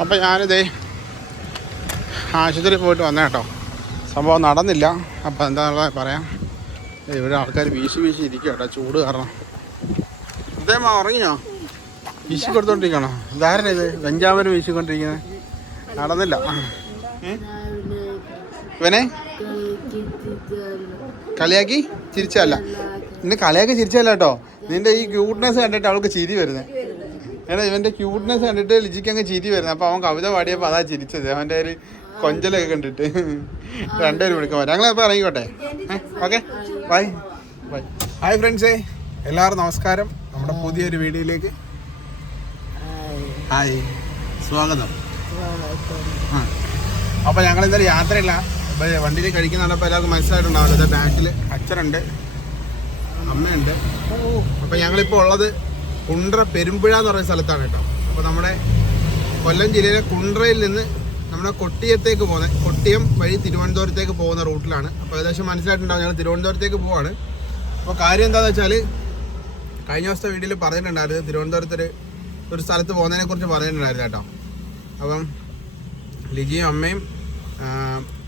അപ്പം ഞാനിതേ ആശുപത്രിയിൽ പോയിട്ട് വന്നേ കേട്ടോ. സംഭവം നടന്നില്ല. അപ്പം എന്താണെന്നുള്ളത് പറയാം. ഇവിടെ ആൾക്കാർ വീശി വീശി ഇരിക്കുക കേട്ടോ. ചൂട് കാരണം. ഇതേമാ ഉറങ്ങിയോ? വീശി കൊടുത്തോണ്ടിരിക്കണോ ഇതാരണ ഇത്? വീശി വീശിക്കൊണ്ടിരിക്കുന്നത് നടന്നില്ല? ഇവനെ? കളിയാക്കി ചിരിച്ചല്ല ഇന്ന് കളിയാക്കി ചിരിച്ചല്ല കേട്ടോ. നിന്റെ ഈ ക്യൂട്ട്നെസ് കണ്ടിട്ട് അവൾക്ക് ചിരി വരുന്നത് എടാ ഇവന്റെ ക്യൂട്ട്നെസ് കണ്ടിട്ട് ലിജിക്ക് അങ്ങ് ചിരി വരുന്നത് അപ്പൊ അവൻ കവിത പാടിയപ്പോ അതാ ചിരിച്ചത്. അവന്റെ ഒരു കൊഞ്ചലൊക്കെ കണ്ടിട്ട്. രണ്ടുപേരും വിളിക്കാൻ പറ്റും. ഞങ്ങളപ്പോ ഇറങ്ങിക്കോട്ടെ? ഓക്കെ. ബൈ ബൈ ഹായ് ഫ്രണ്ട്സേ എല്ലാവർക്കും നമസ്കാരം. നമ്മുടെ പുതിയൊരു വീഡിയോയിലേക്ക്. ഹായ് സ്വാഗതം. അപ്പൊ ഞങ്ങൾ ഇന്നലെ യാത്രയില്ല. അപ്പൊ വണ്ടിയിൽ കഴിക്കുന്നുണ്ട് അപ്പൊ എല്ലാവർക്കും മനസ്സിലായിട്ടുണ്ടാവില്ല. ബാക്കിൽ അച്ഛനുണ്ട്. അമ്മയുണ്ട്. അപ്പൊ ഞങ്ങളിപ്പോൾ ഉള്ളത് കുണ്ട്ര പെരുമ്പുഴ എന്ന് പറയുന്ന സ്ഥലത്താണ് കേട്ടോ. അപ്പൊ നമ്മുടെ കൊല്ലം ജില്ലയിലെ കുണ്ട്രയിൽ നിന്ന് നമ്മുടെ കൊട്ടിയത്തേക്ക് പോകുന്ന കൊട്ടിയം വഴി തിരുവനന്തപുരത്തേക്ക് പോകുന്ന റൂട്ടിലാണ്. അപ്പോൾ ഏകദേശം മനസ്സിലായിട്ടുണ്ടാവും ഞങ്ങൾ തിരുവനന്തപുരത്തേക്ക് പോവാണ്. അപ്പോൾ കാര്യം എന്താണെന്ന് വെച്ചാൽ കഴിഞ്ഞ ദിവസത്തെ വീട്ടിൽ പറഞ്ഞിട്ടുണ്ടായിരുന്നു തിരുവനന്തപുരത്ത് ഒരു സ്ഥലത്ത് പോകുന്നതിനെ കുറിച്ച് പറഞ്ഞിട്ടുണ്ടായിരുന്നു കേട്ടോ. അപ്പം ലിജിയും അമ്മയും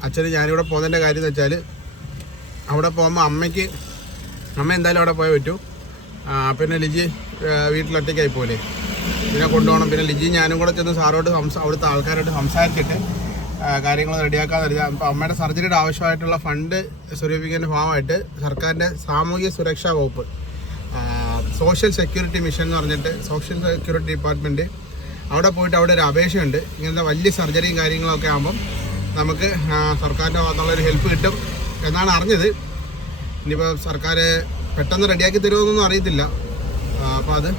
അച്ഛനും ഞാനിവിടെ പോകുന്നതിന്റെ കാര്യം എന്ന് വെച്ചാൽ അവിടെ പോകുമ്പോൾ അമ്മയ്ക്ക് അമ്മ എന്തായാലും അവിടെ പോയേ പറ്റൂ. പിന്നെ ലിജി വീട്ടിലൊറ്റയ്ക്കായി പോലെ പിന്നെ കൊണ്ടുപോകണം. പിന്നെ ലിജി ഞാനും കൂടെ ചെന്ന് സാറോട് സംസാ അവിടുത്തെ ആൾക്കാരോട് സംസാരിച്ചിട്ട് കാര്യങ്ങൾ റെഡിയാക്കാന്ന് അറിയാം അപ്പോൾ അമ്മയുടെ സർജറിയുടെ ആവശ്യമായിട്ടുള്ള ഫണ്ട് സ്വരൂപിക്കുന്നതിന്റെ ഭാഗമായിട്ട് സർക്കാരിന്റെ സാമൂഹ്യ സുരക്ഷാ വകുപ്പ് സോഷ്യൽ സെക്യൂരിറ്റി മിഷൻ എന്ന് പറഞ്ഞിട്ട് സോഷ്യൽ സെക്യൂരിറ്റി ഡിപ്പാർട്ട്മെന്റ് അവിടെ പോയിട്ട് അവിടെ ഒരു അപേക്ഷയുണ്ട്. ഇങ്ങനത്തെ വലിയ സർജറിയും കാര്യങ്ങളൊക്കെ ആകുമ്പം നമുക്ക് സർക്കാരിന്റെ ഭാഗത്തുള്ള ഒരു ഹെൽപ്പ് കിട്ടും എന്നാണ് അറിഞ്ഞത്. ഇനിയിപ്പോൾ സർക്കാർ പെട്ടെന്ന് റെഡിയാക്കി തരുമെന്നൊന്നും അറിയത്തില്ല. അപ്പോൾ അത്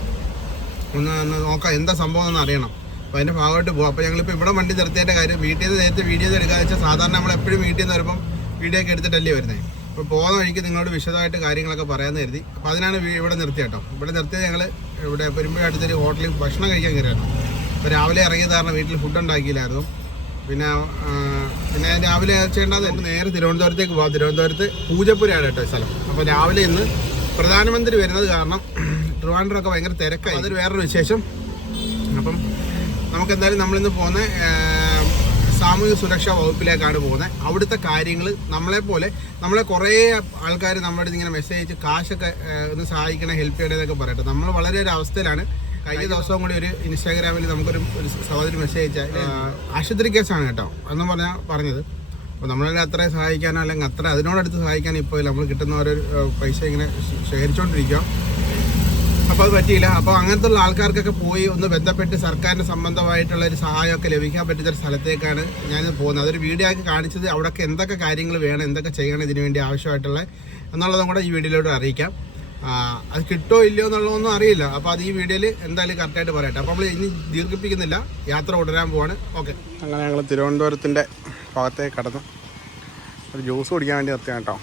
ഒന്ന് ഒന്ന് നോക്കാം എന്താ സംഭവം എന്ന് അറിയണം. അപ്പോൾ അതിന്റെ ഭാഗമായിട്ട് പോകും അപ്പോൾ ഞങ്ങളിപ്പോൾ ഇവിടെ വണ്ടി നിർത്തിയതിന്റെ കാര്യം വീട്ടിൽ നിന്ന് നേരത്തെ വീഡിയോ എടുക്കാന്ന് വെച്ചാൽ സാധാരണ നമ്മൾ എപ്പോഴും വീട്ടിൽ നിന്ന് വരുമ്പം വീഡിയോ ഒക്കെ എടുത്തിട്ടല്ലേ വരുന്നത് അപ്പോൾ പോകുന്ന വഴിക്ക് നിങ്ങളോട് വിശദമായിട്ട് കാര്യങ്ങളൊക്കെ പറയാമെന്ന് കരുതി. അപ്പോൾ അതിനാണ് ഇവിടെ നിർത്തിയ കേട്ടോ. ഇവിടെ നിർത്തിയത് ഞങ്ങൾ ഇവിടെ പെരുമ്പഴ അടുത്തൊരു ഹോട്ടലിൽ ഭക്ഷണം കഴിക്കാൻ കയറിയായിരുന്നു. അപ്പോൾ രാവിലെ ഇറങ്ങിയത് കാരണം വീട്ടിൽ ഫുഡ് ഉണ്ടാക്കിയില്ലായിരുന്നു. പിന്നെ പിന്നെ രാവിലെ ചെയ്യേണ്ടത് നേരെ തിരുവനന്തപുരത്തേക്ക് പോകാം തിരുവനന്തപുരത്ത് പൂജപ്പുരയാണ് കേട്ടോ സ്ഥലം. അപ്പോൾ രാവിലെ ഇന്ന് പ്രധാനമന്ത്രി വരുന്നത് കാരണം ട്രിവാൻഡ്രമൊക്കെ ഭയങ്കര തിരക്കായി. അതൊരു വേറൊരു വിശേഷം. അപ്പം നമുക്ക് എന്തായാലും നമ്മളിന്ന് പോകുന്ന സാമൂഹ്യ സുരക്ഷാ വകുപ്പിലേക്കാണ് പോകുന്നത് അവിടുത്തെ കാര്യങ്ങൾ നമ്മളെ പോലെ നമ്മളെ കുറേ ആൾക്കാർ നമ്മുടെ ഇങ്ങനെ മെസ്സേജ് അയച്ച് കാശൊക്കെ ഒന്ന് സഹായിക്കണേ ഹെൽപ്പ് ചെയ്യണമെന്നൊക്കെ പറയട്ടെ. നമ്മൾ വളരെ ഒരു അവസ്ഥയിലാണ്. കഴിഞ്ഞ ദിവസവും കൂടി ഒരു ഇൻസ്റ്റാഗ്രാമിൽ നമുക്കൊരു ഒരു സഹോദരി മെസ്സേജ് അയച്ചാൽ ആശുപത്രി കേസാണ് കേട്ടോ. എന്ന് പറഞ്ഞാൽ പറഞ്ഞത്. അപ്പോൾ നമ്മളെ അത്ര സഹായിക്കാനോ അല്ലെങ്കിൽ അത്ര അതിനോടടുത്ത് സഹായിക്കാനോ ഇപ്പോൾ നമ്മൾ കിട്ടുന്ന ഓരോ പൈസ ഇങ്ങനെ ശേഖരിച്ചുകൊണ്ടിരിക്കാം അപ്പോൾ അത് പറ്റിയില്ല. അപ്പോൾ അങ്ങനത്തെ ഉള്ള ആൾക്കാർക്കൊക്കെ പോയി ഒന്ന് ബന്ധപ്പെട്ട് സർക്കാരിന് സംബന്ധമായിട്ടുള്ള ഒരു സഹായമൊക്കെ ലഭിക്കാൻ പറ്റുന്ന ഒരു സ്ഥലത്തേക്കാണ് ഞാൻ പോകുന്നത്. അതൊരു വീഡിയോ ആക്കി കാണിച്ചത് അവിടെയൊക്കെ എന്തൊക്കെ കാര്യങ്ങൾ വേണം എന്തൊക്കെ ചെയ്യണം ഇതിനു വേണ്ടി ആവശ്യമായിട്ടുള്ള എന്നുള്ളതും കൂടെ ഈ വീഡിയോയിലൂടെ അറിയിക്കാം. അത് കിട്ടോ ഇല്ലയോ എന്നുള്ളതൊന്നും അറിയില്ല. അപ്പോൾ അത് ഈ വീഡിയോയിൽ എന്തായാലും കറക്റ്റായിട്ട് പറയട്ടെ. അപ്പോൾ നമ്മൾ ഇനി ദീർഘിപ്പിക്കുന്നില്ല. യാത്ര തുടരാൻ പോവാണ്. ഓക്കെ അങ്ങനെ ഞങ്ങൾ തിരുവനന്തപുരത്തിന്റെ ഭാഗത്തേക്ക് കടന്നു. ഒരു ജ്യൂസ് കുടിക്കാൻ വേണ്ടി നിർത്തിയാണ് കേട്ടോ.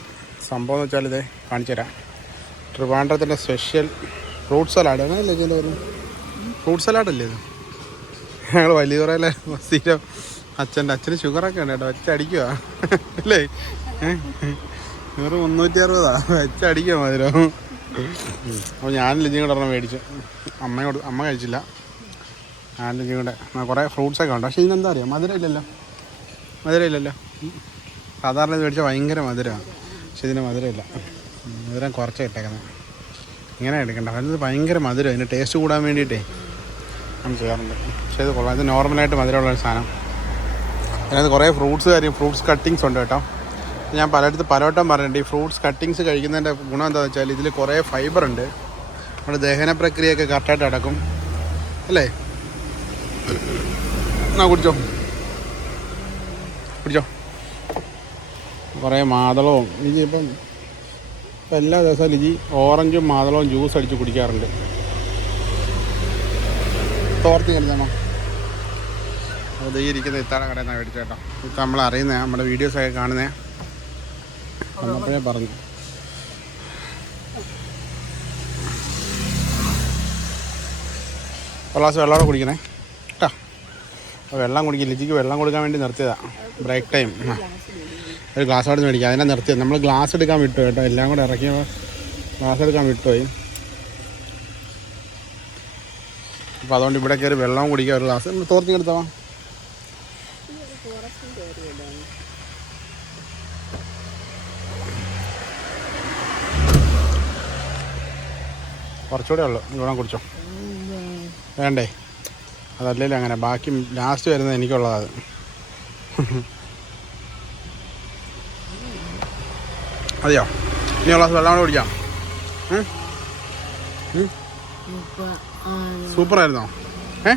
സംഭവം എന്ന് വെച്ചാൽ ഇത് കാണിച്ചു തരാം. ട്രിവാൻഡ്രത്തിന്റെ സ്പെഷ്യൽ ഫ്രൂട്ട് സലാഡ് അങ്ങനെയല്ലേ ഇതിന്റെ പേര്? ഫ്രൂട്ട് സലാഡല്ലേ ഇത്? ഞങ്ങൾ വലിയ കുറേ സ്ഥിരം അച്ഛന്റെ അച്ഛന് ഷുഗറൊക്കെ ഉണ്ട് കേട്ടോ. വെച്ചടിക്കുക അല്ലേ? ഷുഗർ മുന്നൂറ്റി അറുപതാ വെച്ചടിക്കുക മധുരം. അപ്പോൾ ഞാൻ ലിജിയും കൂടെ ഒരെണ്ണം മേടിച്ചു. അമ്മയോട് അമ്മ കഴിച്ചില്ല. ഞാൻ ലിജിയും കൂടെ കുറേ ഫ്രൂട്ട്സൊക്കെ ഉണ്ട്. പക്ഷേ ഇതിനെന്താ അറിയാം? മധുരം ഇല്ലല്ലോ. മധുരം ഇല്ലല്ലോ. സാധാരണ ഇത് മേടിച്ചാൽ ഭയങ്കര മധുരമാണ് പക്ഷെ ഇതിന് മധുരമില്ല മധുരം കുറച്ച് ഇട്ടേക്കുന്നത് ഇങ്ങനെ എടുക്കണ്ട. അത് ഭയങ്കര മധുരം. അതിന്റെ ടേസ്റ്റ് കൂടാൻ വേണ്ടിയിട്ടേ ഞാൻ ചെയ്യാറുണ്ട്. പക്ഷേ ഇത് കൊള്ളാം. ഇത് നോർമലായിട്ട് മധുരമുള്ള ഒരു സാധനം. അതിനകത്ത് കുറേ ഫ്രൂട്ട്സ് കാര്യം ഫ്രൂട്ട്സ് കട്ടിങ്സ് ഉണ്ട് കേട്ടോ. ഞാൻ പലയിടത്ത് പലവട്ടം പറഞ്ഞിട്ടുണ്ട്. ഈ ഫ്രൂട്ട്സ് കട്ടിങ്സ് കഴിക്കുന്നതിന്റെ ഗുണം എന്താണെന്ന് വെച്ചാൽ ഇതിൽ കുറേ ഫൈബർ ഉണ്ട്. നമ്മുടെ ദഹന പ്രക്രിയയൊക്കെ കറക്റ്റായിട്ട് അടക്കും അല്ലേ? എന്നാ കുടിച്ചോ? കുടിച്ചോ? കുറേ മാതളവും. ലിജി ഇപ്പം ഇപ്പം എല്ലാ ദിവസവും ലിജി ഓറഞ്ചും മാതളവും ജ്യൂസ് അടിച്ച് കുടിക്കാറുണ്ട്. തോർത്തി കരുതണോ? അത് ഈ ഇരിക്കുന്ന ഇത്താടെ കടയിൽ നിന്നാണ് മേടിച്ചേട്ടോ ഇപ്പം നമ്മൾ അറിയുന്നത് നമ്മുടെ വീഡിയോസൊക്കെ കാണുന്നേ വന്നപ്പോഴേ പറഞ്ഞു. ഒരു ഗ്ലാസ് വെള്ളം കുടിക്കണേ. കേട്ടോ വെള്ളം കുടിക്കും. ലിജിക്ക് വെള്ളം കൊടുക്കാൻ വേണ്ടി നിർത്തിയതാണ് ബ്രേക്ക് ടൈം. ഒരു ഗ്ലാസ് അവിടെ മേടിക്കുക അതിനെ നിർത്തിയത്. നമ്മൾ ഗ്ലാസ് എടുക്കാൻ വിട്ടു കേട്ടോ. എല്ലാം കൂടെ ഇറക്കിയപ്പോൾ ഗ്ലാസ് എടുക്കാൻ വിട്ടുപോയി. അപ്പോൾ അതുകൊണ്ട് ഇവിടെ കയറി വെള്ളം കുടിക്കുക ഒരു ഗ്ലാസ് തോർത്തി കുറച്ചുകൂടെ ഉള്ളു. ഇവിടെ കുടിച്ചോ? വേണ്ടേ? അതല്ലേ അങ്ങനെ. ബാക്കി ലാസ്റ്റ് വരുന്നത് എനിക്കുള്ളതാണ്. അത് അതെയോ ഇനി ഉള്ള വെള്ളം കൂടെ കുടിക്കാം. സൂപ്പർ ആയിരുന്നോ? സൂപ്പറായിരുന്നോ ഏ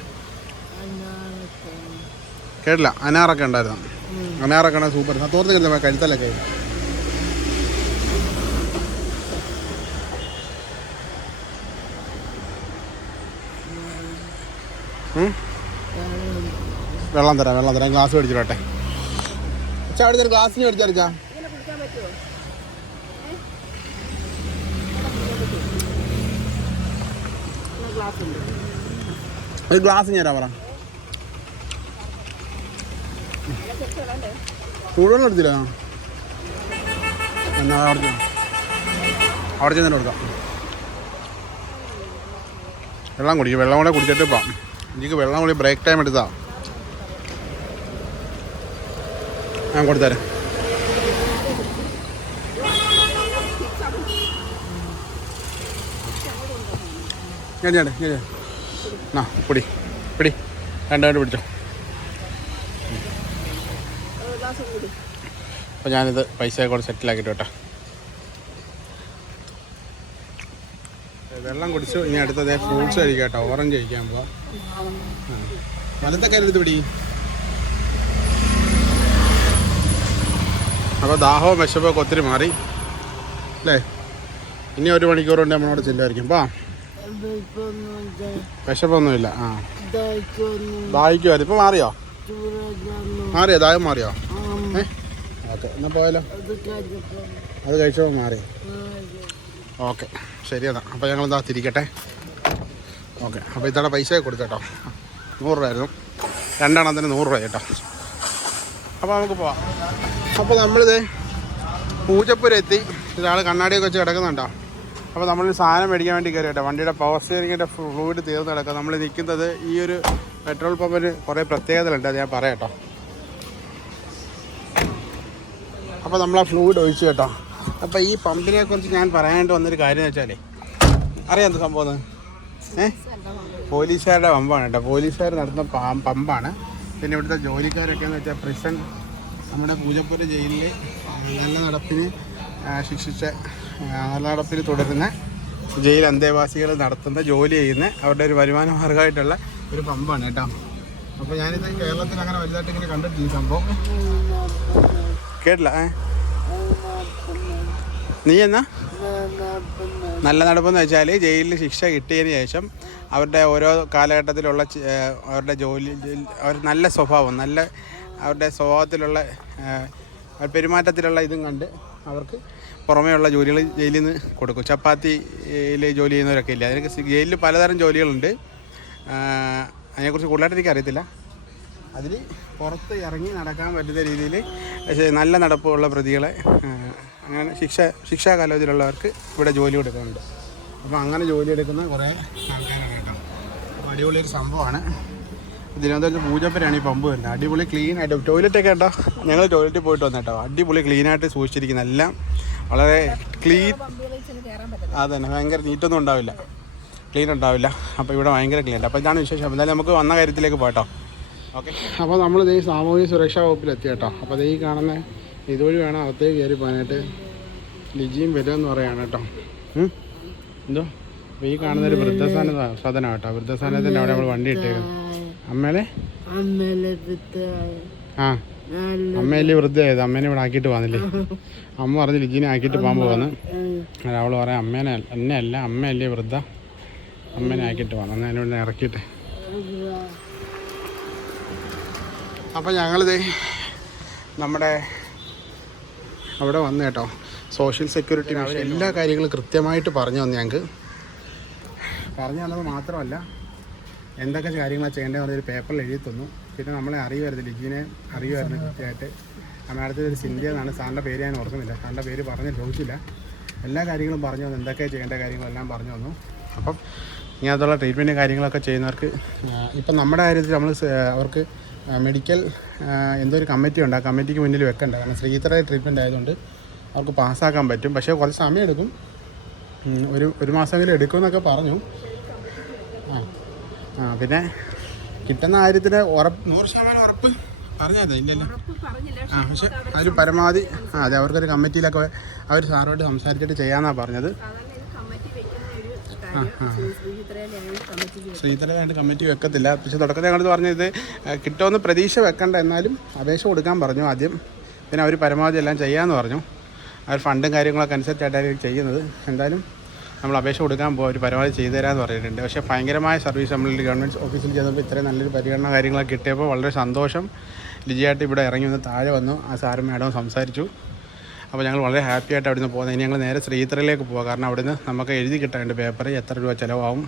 കേട്ടില്ല. അനാറൊക്കെ ഉണ്ടായിരുന്നു. അനാറൊക്കെ ഉണ്ടായിരുന്നു സൂപ്പർ തോർത്ത് കരുത കഴുത്തലൊക്കെ ഉം? വെള്ളം തരാം വെള്ളം തരാം. ഗ്ലാസ് മേടിച്ചിട്ടെ അച്ഛാ അവിടെ ഗ്ലാസ്സിന് മേടിച്ചാ ഒരു ഗ്ലാസ് ഞാൻ പറ. ചൂടുവെള്ളം എടുത്തില്ല? എന്നാ അവിടെ. അവിടെ ചെന്നിട്ട് കൊടുക്കാം. വെള്ളം കുടിക്കും വെള്ളം കൂടെ കുടിച്ചിട്ട് പോവാം. എനിക്ക് വെള്ളം കൂടി ബ്രേക്ക് ടൈം എടുത്താ. ഞാൻ കൊടുത്തരാം. ഞാൻ ഞാൻ ഞാൻ ആ പിടി പിടി. രണ്ടായിട്ട് പിടിച്ചോ. അപ്പോൾ ഞാനിത് പൈസ കൂടെ സെറ്റിലാക്കിയിട്ട് കേട്ടോ വെള്ളം കുടിച്ചു ഇനി അടുത്തത് ഫ്രൂട്ട്സ് കഴിക്കാം കേട്ടോ. ഓറഞ്ച് കഴിക്കാൻ പോവാം. വലത്തെ കയ്യിലെടുത്ത് പിടി. ദാഹവും വിശപ്പൊക്കെ ഒത്തിരി മാറി. അല്ലേ? ഇനി ഒരു മണിക്കൂർ കൊണ്ട് നമ്മളോട് ചെല്ലുമായിരിക്കും വാ. വിശപ്പൊന്നുമില്ല. ആ. ദാഹിക്കുമായിരുന്നു ഇപ്പോൾ മാറിയോ? മാറിയോ? ദാഹം മാറിയോ? ഓക്കെ. എന്നാൽ പോയാലോ? അത് കഴിച്ചപ്പോൾ മാറി. ഓക്കെ. ശരി എന്നാ. അപ്പോൾ ഞങ്ങൾ എന്താ തിരിക്കട്ടെ? ഓക്കെ. അപ്പോൾ ഇത്തവണ പൈസ കൊടുത്തേട്ടോ. നൂറ് രൂപയായിരുന്നു. രണ്ടെണ്ണത്തിന് നൂറ് രൂപ കേട്ടോ. അപ്പോൾ നമുക്ക് പോവാം. അപ്പോൾ നമ്മളിത് പൂജപ്പുര എത്തി ഇതാൾ കണ്ണാടിയൊക്കെ വെച്ച് കിടക്കുന്നുണ്ടോ? അപ്പോൾ നമ്മൾ സാധനം മേടിക്കാൻ വേണ്ടി കയറി കേട്ടോ. വണ്ടിയുടെ പവർ സ്റ്റിയറിങ്ങിന്റെ ഫ്ലൂയിഡ് തീർന്നു കിടക്കുക. നമ്മൾ നിൽക്കുന്നത് ഈ ഒരു പെട്രോൾ പമ്പിന് കുറേ പ്രത്യേകതകളുണ്ട്. അത് ഞാൻ പറയാം അപ്പോൾ നമ്മൾ ആ ഫ്ലൂയിഡ് ഒഴിച്ചു കേട്ടോ. അപ്പോൾ ഈ പമ്പിനെ കുറിച്ച് ഞാൻ പറയാനായിട്ട് വന്നൊരു കാര്യം എന്ന് വെച്ചാലേ അറിയാം എന്ത് സംഭവം? ഏ? പോലീസുകാരുടെ പമ്പാണ് കേട്ടോ. പോലീസുകാർ നടത്തുന്ന പമ്പാണ്. പിന്നെ ഇവിടുത്തെ ജോലിക്കാരൊക്കെ എന്ന് വെച്ചാൽ പ്രിസൺ നമ്മുടെ പൂജപ്പുര ജയിലിൽ നല്ല നടപ്പിന് ശിക്ഷിച്ച നല്ല നടപ്പിന് തുടരുന്ന ജയിൽ അന്തേവാസികൾ നടത്തുന്ന ജോലി ചെയ്യുന്ന അവരുടെ ഒരു വരുമാന മാർഗമായിട്ടുള്ള ഒരു പമ്പാണ് കേട്ടോ. അപ്പോൾ ഞാനിത് കേരളത്തിൽ അങ്ങനെ വലുതായിട്ട് ഇങ്ങനെ കണ്ടിട്ടില്ല സംഭവം. കേട്ടില്ല നീ എന്നാ? നല്ല നടപ്പെന്ന് വെച്ചാൽ ജയിലിൽ ശിക്ഷ കിട്ടിയതിന് ശേഷം അവരുടെ ഓരോ കാലഘട്ടത്തിലുള്ള അവരുടെ ജോലി അവർ നല്ല സ്വഭാവം നല്ല അവരുടെ സ്വഭാവത്തിലുള്ള പെരുമാറ്റത്തിലുള്ള ഇതും കണ്ട് അവർക്ക് പുറമേയുള്ള ജോലികൾ ജയിലിൽ നിന്ന് കൊടുക്കും. ചപ്പാത്തിയിൽ ജോലി ചെയ്യുന്നവരൊക്കെ ഇല്ല? അതിനൊക്കെ ജയിലിൽ പലതരം ജോലികളുണ്ട്. അതിനെക്കുറിച്ച് കൂടുതലായിട്ട് എനിക്ക് അറിയത്തില്ല. അതിൽ പുറത്ത് ഇറങ്ങി നടക്കാൻ പറ്റുന്ന രീതിയിൽ നല്ല നടപ്പുള്ള പ്രതികളെ അങ്ങനെ ശിക്ഷ ശിക്ഷാ കാലാവധിയിലുള്ളവർക്ക് ഇവിടെ ജോലി കൊടുക്കുന്നുണ്ട്. അപ്പോൾ അങ്ങനെ ജോലി എടുക്കുന്ന കുറേ ആൾക്കാരാണ് കേട്ടോ അപ്പോൾ അടിപൊളി ഒരു സംഭവമാണ്. തിരുവനന്തപുരത്ത് പൂജപ്പരാണ് ഈ പമ്പ് വരുന്നത്. അടിപൊളി ക്ലീൻ ആയിട്ട് ടോയ്ലറ്റൊക്കെ കേട്ടോ ഞങ്ങൾ ടോയ്ലറ്റിൽ പോയിട്ട് വന്നു കേട്ടോ അടിപൊളി ക്ലീനായിട്ട് സൂക്ഷിച്ചിരിക്കുന്ന. എല്ലാം വളരെ ക്ലീൻ അതന്നെ ഭയങ്കര നീറ്റൊന്നും ഉണ്ടാവില്ല. ക്ലീൻ ഉണ്ടാവില്ല. അപ്പോൾ ഇവിടെ ഭയങ്കര ക്ലീൻ അപ്പോൾ ഇതാണ് വിശേഷം. എന്തായാലും നമുക്ക് വന്ന കാര്യത്തിലേക്ക് പോട്ടോ ഓക്കെ അപ്പോൾ നമ്മൾ ഈ സാമൂഹ്യ സുരക്ഷാ വകുപ്പിലെത്തി കേട്ടോ. അപ്പോൾ ഈ കാണുന്ന ഇതുവഴി വേണം അകത്തേക്ക് കയറി പോകാനായിട്ട്. ലിജിയും വരുമെന്ന് പറയാണ് കേട്ടോ. എന്തോ? അപ്പോൾ ഈ കാണുന്ന ഒരു വൃദ്ധസാന സാധനം കേട്ടോ. വൃദ്ധസാനത്തിന്റെ അവിടെ നമ്മൾ വണ്ടി ഇട്ടേക്കും അമ്മേലെ ആ. അമ്മയല്ലേ വൃദ്ധയായത്. അമ്മേനെ ഇവിടെ ആക്കിയിട്ട് പോകുന്നില്ലേ അമ്മ പറഞ്ഞ് ലിജിനെ ആക്കിയിട്ട് പോകാൻ പോകുന്നു അല്ല അവൾ പറയാം അമ്മേനെ അല്ല- എന്നെ അല്ല അമ്മയല്ലേ വൃദ്ധ. അമ്മേനെ ആക്കിയിട്ട് പോകണം എന്നാൽ എന്നോട് ഇറക്കിയിട്ട്. അപ്പം ഞങ്ങളിത് നമ്മുടെ അവിടെ വന്നു കേട്ടോ. സോഷ്യൽ സെക്യൂരിറ്റി എല്ലാ കാര്യങ്ങളും കൃത്യമായിട്ട് പറഞ്ഞു തന്നു ഞങ്ങൾക്ക് പറഞ്ഞു തന്നത് മാത്രമല്ല എന്തൊക്കെ കാര്യങ്ങളാണ് ചെയ്യേണ്ടത് പറഞ്ഞൊരു പേപ്പറിൽ എഴുതി തന്നു. പിന്നെ നമ്മളെ അറിയുമായിരുന്നു ലിജിനെ അറിയുമായിരുന്നു കൃത്യമായിട്ട്. മാഡത്തിന്റെ ഒരു സിന്ധ്യ എന്നാണ് സാറിന്റെ പേര് ഞാൻ ഓർക്കുന്നില്ല. സാറിന്റെ പേര് പറഞ്ഞ് ചോദിച്ചില്ല. എല്ലാ കാര്യങ്ങളും പറഞ്ഞു തന്നു എന്തൊക്കെ ചെയ്യേണ്ട കാര്യങ്ങളെല്ലാം പറഞ്ഞു തന്നു. അപ്പം ഇങ്ങനത്തുള്ള ട്രീറ്റ്മെന്റ് കാര്യങ്ങളൊക്കെ ചെയ്യുന്നവർക്ക് ഇപ്പം നമ്മുടെ കാര്യത്തിൽ നമ്മൾ അവർക്ക് മെഡിക്കൽ എന്തോ ഒരു കമ്മിറ്റി ഉണ്ട് ആ കമ്മിറ്റിക്ക് മുന്നിൽ വെക്കണ്ട. കാരണം ശ്രീധര ട്രീറ്റ്മെന്റ് ആയതുകൊണ്ട് അവർക്ക് പാസ്സാക്കാൻ പറ്റും. പക്ഷേ കുറച്ച് സമയം എടുക്കും. ഒരു ഒരു മാസമെങ്കിലും എടുക്കുമെന്നൊക്കെ പറഞ്ഞു. ആ ആ പിന്നെ കിട്ടുന്ന കാര്യത്തിന് ഉറപ്പ് നൂറ് ശതമാനം ഉറപ്പ് പറഞ്ഞത് ഇല്ലല്ലോ. ആ പക്ഷെ അവർ പരമാവധി ആ അതെ അവർക്കൊരു കമ്മിറ്റിയിലൊക്കെ അവർ സാറുമായിട്ട് സംസാരിച്ചിട്ട് ചെയ്യാമെന്നാണ് പറഞ്ഞത്. ശ്രീധരനായിട്ട് കമ്മിറ്റി വെക്കത്തില്ല. പക്ഷെ തുടക്കത്തിൽ ഞങ്ങൾ പറഞ്ഞത് കിട്ടുമെന്ന് പ്രതീക്ഷ വെക്കണ്ട. എന്നാലും അപേക്ഷ കൊടുക്കാൻ പറഞ്ഞു ആദ്യം. പിന്നെ അവർ പരമാവധി എല്ലാം ചെയ്യാമെന്ന് പറഞ്ഞു. അവർ ഫണ്ടും കാര്യങ്ങളൊക്കെ അനുസരിച്ചായിട്ടായിരിക്കും ചെയ്യുന്നത്. എന്തായാലും നമ്മൾ അപേക്ഷ കൊടുക്കാൻ പോകും അവർ പരമാവധി ചെയ്തു തരാമെന്ന് പറഞ്ഞിട്ടുണ്ട്. പക്ഷേ ഭയങ്കരമായ സർവീസ് നമ്മൾ ഗവൺമെന്റ് ഓഫീസിൽ ചെന്നപ്പോൾ ഇത്രയും നല്ലൊരു പരിഗണന കാര്യങ്ങളൊക്കെ കിട്ടിയപ്പോൾ വളരെ സന്തോഷം. ലിജിയായിട്ട് ഇവിടെ ഇറങ്ങി വന്ന് താഴെ വന്നു. ആ സാറും മാഡവും സംസാരിച്ചു. അപ്പോൾ ഞങ്ങൾ വളരെ ഹാപ്പി ആയിട്ട് അവിടുന്ന് പോകുന്നത്. ഇനി ഞങ്ങൾ നേരെ ശ്രീധരയിലേക്ക് പോകാം കാരണം അവിടുന്ന് നമുക്ക് എഴുതി കിട്ടാനുണ്ട് പേപ്പർ എത്ര രൂപ ചിലവാകും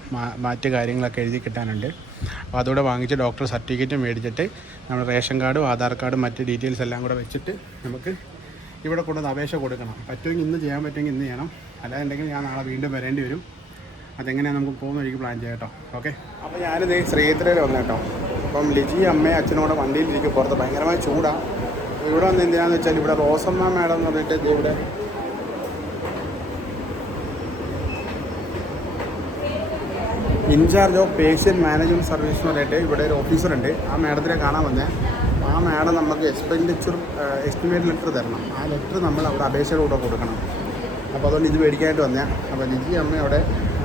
മറ്റു കാര്യങ്ങളൊക്കെ എഴുതി കിട്ടാനുണ്ട്. അപ്പോൾ അതുകൂടെ വാങ്ങിച്ച് ഡോക്ടർ സർട്ടിഫിക്കറ്റ് മേടിച്ചിട്ട് നമ്മൾ റേഷൻ കാർഡും ആധാർ കാർഡും മറ്റ് ഡീറ്റെയിൽസ് എല്ലാം കൂടെ വെച്ചിട്ട് നമുക്ക് ഇവിടെ കൊണ്ടുവന്ന് അപേക്ഷ കൊടുക്കണം. പറ്റുമെങ്കിൽ ഇന്ന് ചെയ്യാൻ പറ്റുമെങ്കിൽ ഇന്ന് ചെയ്യണം. അല്ലാന്നുണ്ടെങ്കിൽ ഞാൻ നാളെ വീണ്ടും വരേണ്ടി വരും. അതെങ്ങനെയാണ് നമുക്ക് പോകുന്ന വഴിക്ക് പ്ലാൻ ചെയ്യാം കേട്ടോ. ഓക്കെ അപ്പോൾ ഞാനിത് ശ്രീധരയിൽ വന്നു കേട്ടോ അപ്പം ലിജി അമ്മയും അച്ഛനോടെ വണ്ടിയിലിരിക്കും പുറത്ത് ഭയങ്കരമായ ചൂടാണ് ഇവിടെ വന്ന് എന്തിനാന്ന് വെച്ചാൽ ഇവിടെ റോസമ്മ മാഡം എന്ന് പറഞ്ഞിട്ട് ഇവിടെ. Incharge of patient management service എന്ന് പറഞ്ഞിട്ട് ഇവിടെ ഒരു ഓഫീസറുണ്ട് ആ മാഡത്തിനെ കാണാൻ വന്നേ. ആ മാഡം നമുക്ക് എക്സ്പെൻഡിച്ചർ എസ്റ്റിമേറ്റ് ലെറ്റർ തരണം. ആ ലെറ്റർ നമ്മൾ അവിടെ അപേക്ഷയുടെ കൂടെ കൊടുക്കണം. അപ്പോൾ അതുകൊണ്ട് ഇത് മേടിക്കാനായിട്ട് വന്നേ. അപ്പോൾ നിജി അമ്മ അവിടെ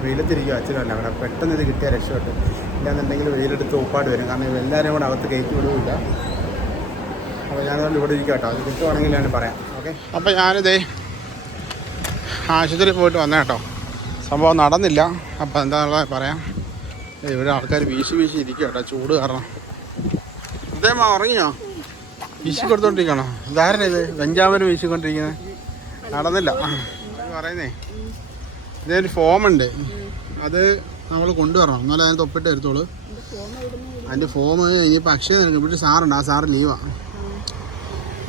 വെയിലത്തിരിക്കുക അച്ഛനല്ല അവിടെ പെട്ടെന്ന് ഇത് കിട്ടിയാൽ രക്ഷപ്പെട്ടു. ഇല്ലാന്നുണ്ടെങ്കിൽ വെയിലെടുത്ത് ഉപ്പാട് വരും. കാരണം എല്ലാവരും കൂടെ അകത്ത് കയറ്റി വിടുകയില്ല. അപ്പോൾ ഞാനതുകൊണ്ട് ഇവിടെ ഇരിക്കാം കേട്ടോ. അത് കിട്ടുവാണെങ്കിൽ ഞാൻ പറയാം. ഓക്കെ? അപ്പോൾ ഞാനിതേ ആശുപത്രിയിൽ പോയിട്ട് വന്നേ കേട്ടോ. സംഭവം നടന്നില്ല. അപ്പോൾ എന്താണെന്നുള്ളത് പറയാം. ഇവിടെ ആൾക്കാർ വീശി വീശി ഇരിക്കുക കേട്ടോ. ചൂട് കാരണം. ഇതേമാ ഉറങ്ങിയോ? വീശി കൊടുത്തോണ്ടിരിക്കണോ ഇതാരണ ഇത്? വെഞ്ചാമരം വീശിക്കൊണ്ടിരിക്കുന്നത് നടന്നില്ല. പറയുന്നേ. പറയുന്നേ ഇതൊരു ഫോമുണ്ട്. അത് നമ്മൾ കൊണ്ടുവരണം. എന്നാലും അതിന് തൊപ്പിട്ട് എടുത്തോളൂ. അതിന്റെ ഫോം ഇനിയിപ്പോൾ അക്ഷയ നിനക്ക് ഇവിടെ സാറുണ്ട്. ആ സാറ് ലീവാണ്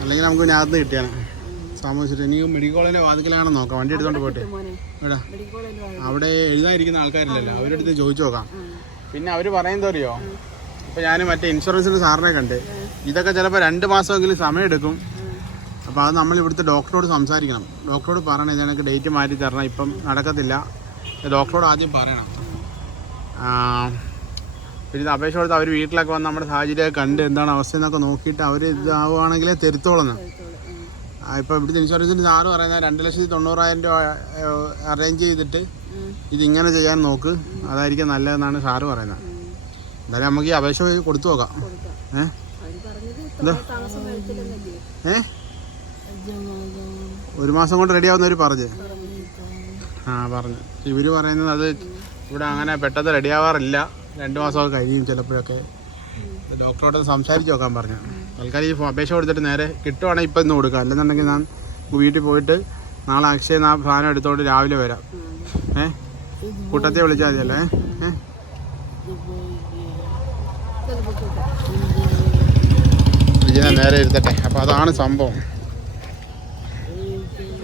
അല്ലെങ്കിൽ നമുക്ക് പിന്നെ അകത്ത് കിട്ടിയാണ് സാമൂഹിച്ചിട്ട് എനിക്ക് മെഡിക്കൽ കോളേജിന്റെ വാതിക്കലാണ് നോക്കാം. വണ്ടി എടുത്തോണ്ട് പോയിട്ട്. ഇവിടെ അവിടെ എഴുതാതിരിക്കുന്ന ആൾക്കാരില്ലല്ലോ. അവരുടെ അടുത്ത് ചോദിച്ചു നോക്കാം. പിന്നെ അവർ പറയുന്നത് അറിയോ? ഇപ്പോൾ ഞാൻ മറ്റേ ഇൻഷുറൻസിന്റെ സാറിനെ കണ്ട്. ഇതൊക്കെ ചിലപ്പോൾ രണ്ട് മാസമെങ്കിലും സമയമെടുക്കും അപ്പോൾ അത് നമ്മൾ ഇവിടുത്തെ ഡോക്ടറോട് സംസാരിക്കണം. ഡോക്ടറോട് പറയണം ഇതിനൊക്കെ ഡേറ്റ് മാറ്റി തരണം. ഇപ്പം നടക്കത്തില്ല. ഡോക്ടറോട് ആദ്യം പറയണം. പിന്നെ അപേക്ഷ കൊടുത്ത് അവർ വീട്ടിലൊക്കെ വന്ന് നമ്മുടെ സാഹചര്യമൊക്കെ കണ്ട് എന്താണ് അവസ്ഥ എന്നൊക്കെ നോക്കിയിട്ട് അവർ ഇതാവുകയാണെങ്കിലേ തരുത്തോളന്ന്. ഇപ്പോൾ ഇവിടുത്തെ ഇൻഷുറൻസിന്റെ സാറ് പറയുന്നത് രണ്ട് ലക്ഷത്തി തൊണ്ണൂറായിരം രൂപ അറേഞ്ച് ചെയ്തിട്ട് ഇതിങ്ങനെ ചെയ്യാൻ നോക്ക്. അതായിരിക്കും നല്ലതെന്നാണ് സാറ് പറയുന്നത്. എന്തായാലും നമുക്ക് ഈ അപേക്ഷ കൊടുത്തു നോക്കാം. ഏ? എന്താ? ഏ? ഒരു മാസം കൊണ്ട് റെഡി ആവുന്നവർ പറഞ്ഞ് ആ പറഞ്ഞു. ഇവർ പറയുന്നത് അത് ഇവിടെ അങ്ങനെ പെട്ടെന്ന് റെഡി ആവാറില്ല രണ്ട് മാസമൊക്കെ കഴിയും ചിലപ്പോഴൊക്കെ. ഡോക്ടറോട് സംസാരിച്ച് നോക്കാൻ പറഞ്ഞു. തൽക്കാലം ഈ അപേക്ഷ കൊടുത്തിട്ട് നേരെ കിട്ടുവാണെങ്കിൽ ഇപ്പം ഇന്ന് കൊടുക്കാം അല്ലെന്നുണ്ടെങ്കിൽ ഞാൻ വീട്ടിൽ പോയിട്ട് നാളെ അക്ഷയ ആ സാധനം എടുത്തോണ്ട് രാവിലെ വരാം. ഏ? കൂട്ടത്തെ വിളിച്ചാൽ മതിയല്ലേ. ഏ? വിജയനെ നേരെ ഇരുത്തട്ടെ. അപ്പം അതാണ് സംഭവം.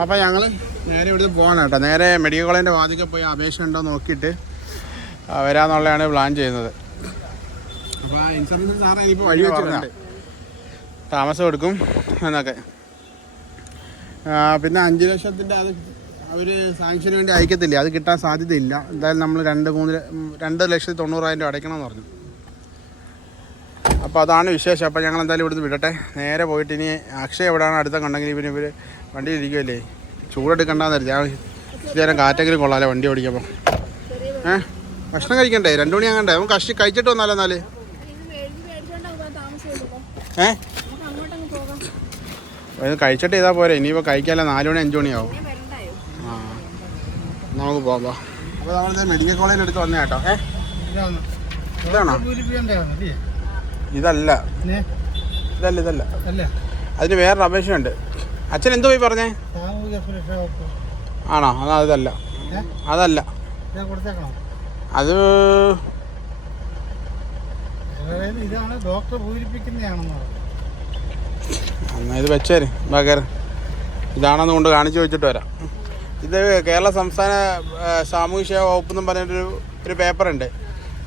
അപ്പം ഞങ്ങൾ നേരെ ഇവിടുന്ന് പോകണം കേട്ടോ. നേരെ മെഡിക്കൽ കോളേജിന്റെ വാതിക്കൽ പോയി അപേക്ഷ ഉണ്ടോ നോക്കിയിട്ട് വരാന്നുള്ളതാണ് പ്ലാൻ ചെയ്യുന്നത്. അപ്പോൾ ഇൻഷുറൻസ് സാറേ വഴി വെച്ചിട്ടുണ്ട് താമസം എടുക്കും എന്നൊക്കെ. പിന്നെ അഞ്ച് ലക്ഷത്തിന്റെ അത് അവർ സാങ്ഷന് വേണ്ടി അയക്കത്തില്ല? അത് കിട്ടാൻ സാധ്യതയില്ല. എന്തായാലും നമ്മൾ രണ്ട് മൂന്ന് രണ്ട് ലക്ഷത്തി തൊണ്ണൂറായിരം രൂപ അടയ്ക്കണം എന്ന് പറഞ്ഞു. അപ്പോൾ അതാണ് വിശേഷം. അപ്പോൾ ഞങ്ങൾ എന്തായാലും ഇവിടുന്ന് വിടട്ടെ. നേരെ പോയിട്ട് ഇനി അക്ഷയ എവിടെയാണ് അടുത്ത കണ്ടെങ്കിൽ പിന്നെ ഇവർ വണ്ടി ഇരിക്കുമല്ലേ ചൂടെടുക്കണ്ടെന്ന് കരുതി. ഞാൻ ഇച്ചിരി നേരം കാറ്റെങ്കിലും കൊള്ളാമല്ലേ വണ്ടി ഓടിക്കുമ്പോൾ ഏ? ഭക്ഷണം കഴിക്കണ്ടേ? രണ്ടു മണി ആകണ്ടേ അവൻ കഷ്ടി കഴിച്ചിട്ട് വന്നാലോ എന്നാൽ? ഏ? ഇത് കഴിച്ചിട്ട് ചെയ്താൽ പോരെ. ഇനിയിപ്പോൾ കഴിക്കാല്ല. നാല് മണി അഞ്ചു മണിയാവും. ആ. നമുക്ക് പോകാം അപ്പോൾ നമ്മളിത് മെഡിക്കൽ കോളേജിൽ എടുത്ത് വന്നേ കേട്ടോ. ഏ? ഇതാണോ? ഇതല്ല. ഇതല്ല ഇതല്ല. അതിന് വേറൊരു അപേക്ഷയുണ്ട്. അച്ഛൻ എന്ത് പോയി പറഞ്ഞേ? ആണോ? അതാ അതല്ല. അതല്ല. കൊടുത്തേക്കണം? അത് ഇതാണ് ഡോക്ടർ പൂരിപ്പിക്കുന്നതാണെന്ന് ഇത് വെച്ചേര് ബഗർ ഇതാണെന്ന് കൊണ്ട് കാണിച്ചു വെച്ചിട്ട് വരാം. ഇത് കേരള സംസ്ഥാന സാമൂഹ്യ സേവാ വകുപ്പ് എന്നും പറഞ്ഞിട്ടൊരു ഒരു പേപ്പറുണ്ട്.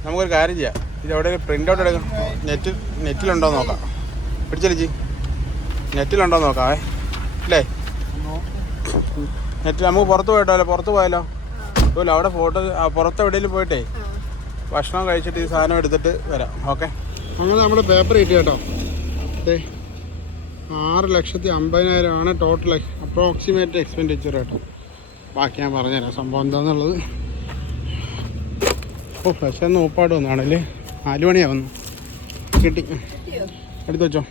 നമുക്കൊരു കാര്യം ചെയ്യാം. ഇത് എവിടെ പ്രിന്റ് ഔട്ട് എടുക്കാം നെറ്റ് നെറ്റിലുണ്ടോ നോക്കാം. പിടിച്ചേച്ചി നെറ്റിലുണ്ടോ നോക്കാം നോക്കാവേ അല്ലേ നെറ്റിൽ നമുക്ക് പുറത്ത് പോയിട്ടോ? അല്ലേ പുറത്ത് പോയാലോ? ഇല്ല അവിടെ ഫോട്ടോ പുറത്ത് എവിടെയെങ്കിലും പോയിട്ടേ ഭക്ഷണം കഴിച്ചിട്ട് ഈ സാധനം എടുത്തിട്ട് വരാം. ഓക്കെ അങ്ങനെ നമ്മുടെ പേപ്പർ കിട്ടി കേട്ടോ. ദേ, ആറ് ലക്ഷത്തി അമ്പതിനായിരം ആണ് ടോട്ടൽ അപ്രോക്സിമേറ്റ് എക്സ്പെൻഡിച്ചർ കേട്ടോ. ബാക്കി ഞാൻ പറഞ്ഞുതരാം സംഭവം എന്താണെന്നുള്ളത് ഓ ഫ്രഷ് ഒന്ന് ഊപ്പാട് വന്നാണല്ലേ? നാല് മണിയാവുന്നു കിട്ടി. എടുത്തു വെച്ചോ.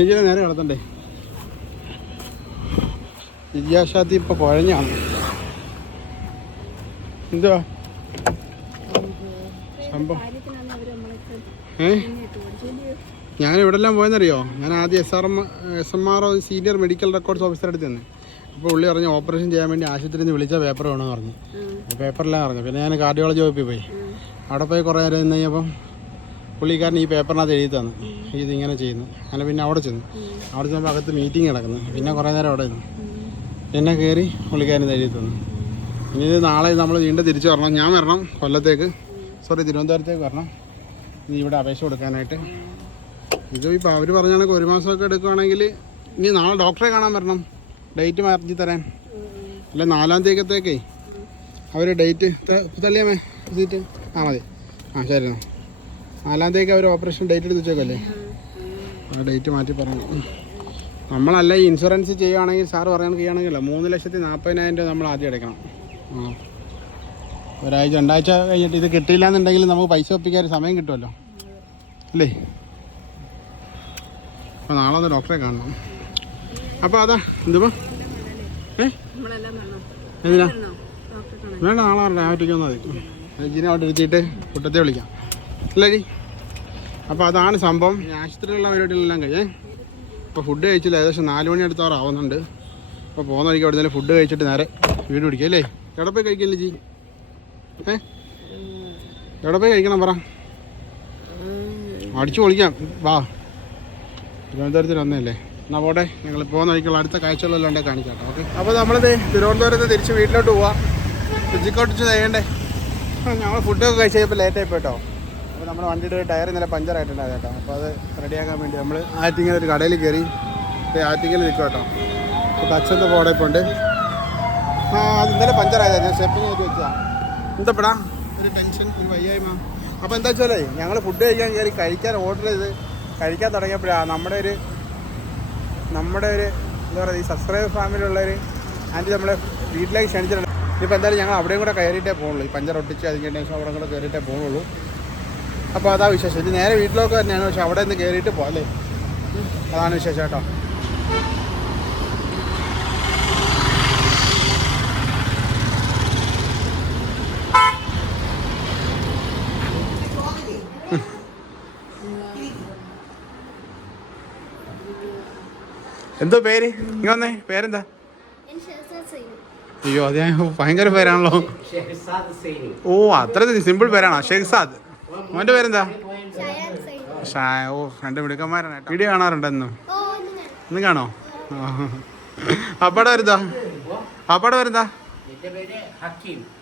ഇജിയെ നേരെ കിടത്തണ്ടേ? വിദ്യാശാത്തി ഇപ്പോൾ കുഴഞ്ഞാണ് എന്തുവാ സംഭവം. ഞാൻ എവിടെല്ലാം പോയെന്നറിയോ? ഞാൻ ആദ്യം S R M S M R O senior medical records officer അടുത്ത് തന്നെ അപ്പോൾ പുള്ളി പറഞ്ഞു ഓപ്പറേഷൻ ചെയ്യാൻ വേണ്ടി ആശുപത്രിയിൽ നിന്ന് വിളിച്ച പേപ്പർ വേണമെന്ന് പറഞ്ഞു. പേപ്പറിലാണ് പറഞ്ഞു പിന്നെ ഞാൻ കാർഡിയോളജി വകുപ്പിൽ പോയി. അവിടെ പോയി കുറേ നേരം നിന്ന് കഴിഞ്ഞപ്പം പുള്ളിക്കാരൻ ഈ പേപ്പറിനകത്ത് എഴുതി തന്നു. ഇതിങ്ങനെ ചെയ്യുന്നു. അങ്ങനെ പിന്നെ അവിടെ ചെന്നു. അവിടെ ചെന്നപ്പോൾ അകത്ത് മീറ്റിംഗ് നടക്കുന്നു. പിന്നെ കുറേ നേരം അവിടെ നിന്നു. എന്നെ കയറി പുള്ളിക്കാരൻ എഴുതി തന്നു. ഇനി നാളെ നമ്മൾ വീണ്ടും തിരിച്ചു വരണം. ഞാൻ വരണം കൊല്ലത്തേക്ക്. സോറി തിരുവനന്തപുരത്തേക്ക് വരണം. ഇനി ഇവിടെ അപേക്ഷ കൊടുക്കാനായിട്ട്. ഇത് ഇപ്പോൾ അവർ പറഞ്ഞ കണക്ക് ഒരു മാസമൊക്കെ എടുക്കുവാണെങ്കിൽ ഇനി നാളെ ഡോക്ടറെ കാണാൻ വരണം. ഡേറ്റ് മാറ്റി തരാൻ. അല്ല നാലാം തീയതിക്കത്തേക്കേ. അവർ ഡേറ്റ് തള്ളിയാമേ സീറ്റ് ആ മതി. ആ ശരി നാലാം തീയതിക്ക് അവർ ഓപ്പറേഷൻ ഡേറ്റ് എടുത്ത് വെച്ചേക്കല്ലേ ആ ഡേറ്റ് മാറ്റി പറഞ്ഞു നമ്മളല്ല ഇൻഷുറൻസ് ചെയ്യുകയാണെങ്കിൽ സാറ് പറയുകയാണെങ്കിൽ ചെയ്യുകയാണെങ്കിലോ മൂന്ന് ലക്ഷത്തി നാൽപ്പതിനായിരം രൂപ നമ്മൾ ആദ്യം അടയ്ക്കണം ഒരാഴ്ച രണ്ടാഴ്ച കഴിഞ്ഞിട്ട് ഇത് കിട്ടിയില്ല എന്നുണ്ടെങ്കിൽ നമുക്ക് പൈസ ഒപ്പിക്കാൻ സമയം കിട്ടുമല്ലോ. അല്ലേ? അപ്പോൾ നാളെ ഒന്ന് ഡോക്ടറെ കാണണം. അപ്പോൾ അതാ എന്തുവാ? എന്തിനാ? വേണ്ട നാളെ ഞാൻ ഒറ്റയ്ക്ക് വന്നാൽ മതി. രജിനെ അവിടെ ഇരുത്തിയിട്ട് കുട്ടത്തെ വിളിക്കാം. അല്ലേ അപ്പോൾ അതാണ് സംഭവം. ആശുപത്രിയിലുള്ള പരിപാടികളെല്ലാം കഴിയേ അപ്പോൾ ഫുഡ് കഴിച്ചില്ല. ഏകദേശം നാല് മണി അടുത്താറാവുന്നുണ്ട് അപ്പോൾ പോകുന്ന വഴിക്ക് അവിടെ നിന്ന് ഫുഡ് കഴിച്ചിട്ട് നേരെ വീട് പിടിക്കുക അല്ലേ? എവിടെ കഴിക്കില്ലേ ജി ഏ? കഴിക്കണം പറ. അടിച്ചു പൊളിക്കാം. വാ. തിരുവനന്തപുരത്തിൽ വന്നല്ലേ എന്നാൽ പോട്ടെ ഞങ്ങൾ പോകുന്ന വഴിക്കുള്ള അടുത്ത കാഴ്ചകളെല്ലാം ഉണ്ടെങ്കിൽ കാണിക്കാം ഓക്കെ? അപ്പോൾ നമ്മളിത് തിരുവനന്തപുരത്ത് തിരിച്ച് വീട്ടിലോട്ട് പോവാം. രുചിക്കോട്ടിച്ച് ചെയ്യണ്ടേ ഞങ്ങൾ ഫുഡൊക്കെ കഴിച്ച് കഴിഞ്ഞപ്പോൾ ലേറ്റ് ആയി കേട്ടോ. അപ്പോൾ നമ്മുടെ വണ്ടിയുടെ ടയർ ഇന്നലെ പഞ്ചർ ആയിട്ടുണ്ടായിരുന്നു കേട്ടോ. അപ്പോൾ അത് റെഡിയാക്കാൻ വേണ്ടി നമ്മൾ ആറ്റിങ്ങനെ ഒരു കടയിൽ കയറി ആറ്റിങ്ങനെ നിൽക്കും കേട്ടോ. അപ്പോൾ കച്ചത്ത് പോടെ ഇപ്പോൾ ഉണ്ട് ആ അത് ഇന്നലെ പഞ്ചറായതാണ് ഞാൻ സ്റ്റെപ്പിങ് ആയിട്ട് വെച്ചതാണ് എന്തപ്പെടാ ഒരു ടെൻഷൻ ഒരു വയ്യായ്മ. അപ്പോൾ എന്താ വെച്ചാലേ ഞങ്ങൾ ഫുഡ് കഴിക്കാൻ കയറി കഴിക്കാൻ ഓർഡർ ചെയ്ത് കഴിക്കാൻ തുടങ്ങിയപ്പോഴാണ് നമ്മുടെ ഒരു നമ്മുടെ ഒരു എന്താ പറയുക ഈ സബ്സ്ക്രൈബർ ഫാമിലിയുള്ളൊരു ആന്റി നമ്മളെ വീട്ടിലേക്ക് ക്ഷണിച്ചിട്ടുണ്ട്. ഇപ്പോൾ എന്തായാലും ഞങ്ങൾ അവിടെയും കൂടെ കയറിയിട്ടേ പോകുള്ളൂ ഈ പഞ്ചർ ഒട്ടിച്ച് അതിന്റെ ശേഷം അവിടെ കൂടെ കയറിയിട്ടേ പോകുള്ളൂ അപ്പോൾ അതാ വിശേഷം. ഇത് നേരെ വീട്ടിലൊക്കെ തന്നെയാണ്. പക്ഷെ അവിടെ നിന്ന് കയറിയിട്ട് പോകല്ലേ അതാണ് വിശേഷം കേട്ടോ. എന്തോ പേര്? ഇങ്ങ വന്നേ. പേരെന്താ? അയ്യോ അത് ഞാൻ ഭയങ്കര പേരാണല്ലോ. ഓ അത്ര സിമ്പിൾ പേരാണോ? ഷെഹ്സാദ്. മോന്റെ പേരെന്താ? ഓ രണ്ട് മിടുക്കന്മാരാണ് കേട്ടോ. വീഡിയോ കാണാറുണ്ടെന്നും ഇന്ന്? കാണോ? അപ്പടെ വരുതാ അപ്പടെ വരുതാ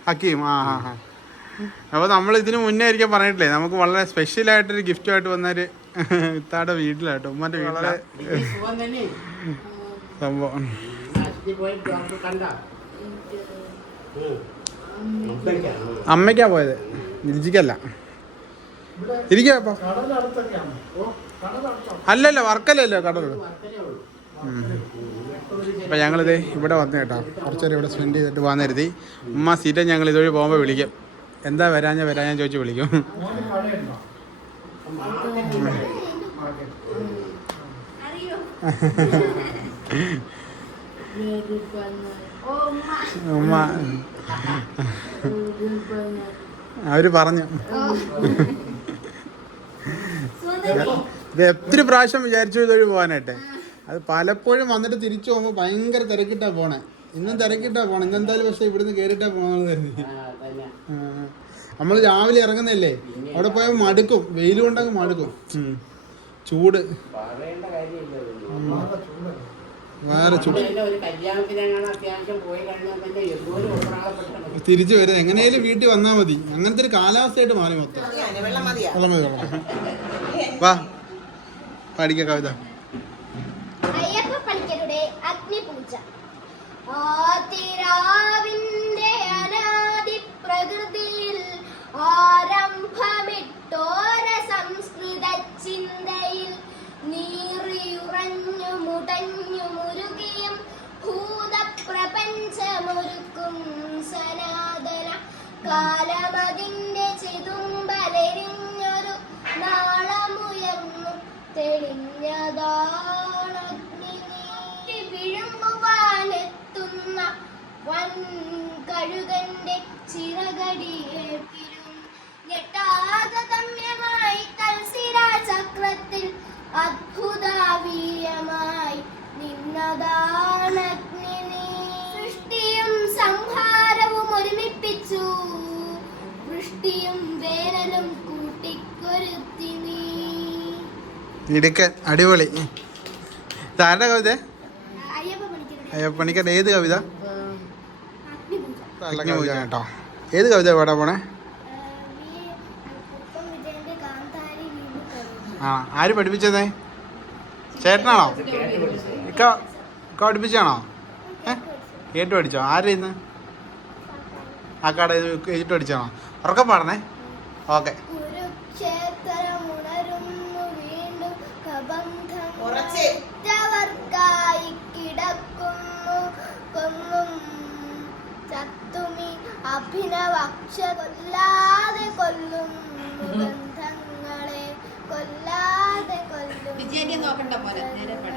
ഹക്കീം. ആ ഹാ ഹാ അപ്പോൾ നമ്മൾ ഇതിനു മുന്നേ ആയിരിക്കും പറഞ്ഞിട്ടില്ലേ? നമുക്ക് വളരെ സ്പെഷ്യൽ ആയിട്ടൊരു ഗിഫ്റ്റുമായിട്ട് വന്നൊരു ഇത്താടെ വീട്ടിലാട്ടോ ഉമ്മന്റെ വീട്ടിലെ. സംഭവം അമ്മയ്ക്കാ പോയത്? രുചിക്കല്ല ഇരിക്കപ്പോ അല്ലല്ല വർക്കല്ലല്ലോ കടൽ അപ്പം ഞങ്ങളിത് ഇവിടെ വന്നു കേട്ടോ. കുറച്ചേരം ഇവിടെ സ്പെൻഡ് ചെയ്തിട്ട് വന്നിരുത്തി ഉമ്മ സീറ്റ ഞങ്ങൾ ഇതുവഴി പോകുമ്പോൾ വിളിക്കും. എന്താ വരാഞ്ഞ വരാഞ്ഞ ചോദിച്ചു വിളിക്കും. കടയുണ്ടോ അവർ പറഞ്ഞു. ഇത് എത്ര പ്രാവശ്യം വിചാരിച്ചു ഇതൊഴി പോകാനായിട്ട് അത് പലപ്പോഴും വന്നിട്ട് തിരിച്ചു പോകുമ്പോൾ ഭയങ്കര തിരക്കിട്ടാ പോണേ. ഇന്നും തിരക്കിട്ടാ പോണേ. ഇന്നെന്തായാലും പക്ഷെ ഇവിടുന്ന് കേറിട്ടാ പോകണമെന്ന് കരുതി. നമ്മൾ രാവിലെ ഇറങ്ങുന്നല്ലേ? അവിടെ പോയ മടുക്കും. വെയിൽ മടുക്കും. ചൂട്. വേറെ തിരിച്ചു വരും. എങ്ങനെയാലും വീട്ടിൽ വന്നാൽ മതി. അങ്ങനത്തെ ഒരു കാലാവസ്ഥയായിട്ട് മാറി മൊത്തം. വെള്ളം മതിയാ? മതി വെള്ളം വാ. പഠിക്ക കവിത. അഗ്നിപൂജ ആതിരാവിന്റെ അനാദി പ്രകൃതിയിൽ ആരംഭമിട്ടോര സംസ്കൃത ചിന്തയിൽ നീറിയുറഞ്ഞു മുടഞ്ഞു മുരുകിയും ഭൂതപ്രപഞ്ചമൊരുക്കും സനാതന കാലമതിന്റെ ചിതുമ്പലെരിഞ്ഞൊരു നാളമുയർന്നു തെളിഞ്ഞതാണഗ്നി വിഴുങ്ങുവാനെത്തുന്ന വൻ കഴുകന്റെ ചിറകടിയേറ്റിരും ഞെട്ടാതമ്യമായി അത്ഭുതാവീയമായി നിന്നതാണഗ്നി നീ. സൃഷ്ടിയും സംഹാരവും ഒരുമിപ്പിച്ചു. വൃഷ്ടിയും വേനലും കൂട്ടിക്കൊരുത്തി നീ ഇടുക്കൻ അടിപൊളി. താരുടെ കവിത? അയ്യപ്പ പണിക്കരുടെ. അയ്യപ്പണിക്കന്റെ ഏത് കവിത? കേട്ടോ. ഏത് കവിത പാടാ പോണേ കുപ്പം വിജയന്റെ കാന്താരി വീണ്ടും കരുതി ആ ആര് പഠിപ്പിച്ചത്? ചേട്ടനാണോ? ഇക്ക ഇക്ക പഠിപ്പിച്ചാണോ? ഏ? കേട്ട് പഠിച്ചോ? ആരും ഇന്ന്? ആ കട കേട്ട് പഠിച്ചാണോ? ഉറക്കം പാടണേ. ഓക്കെ. കുരുക്ഷേത്രമുണരുന്നു കൊല്ലാതെ കബന്ധം വിജയനെ നോക്കണ്ട പോലെ, നേരെ പടി.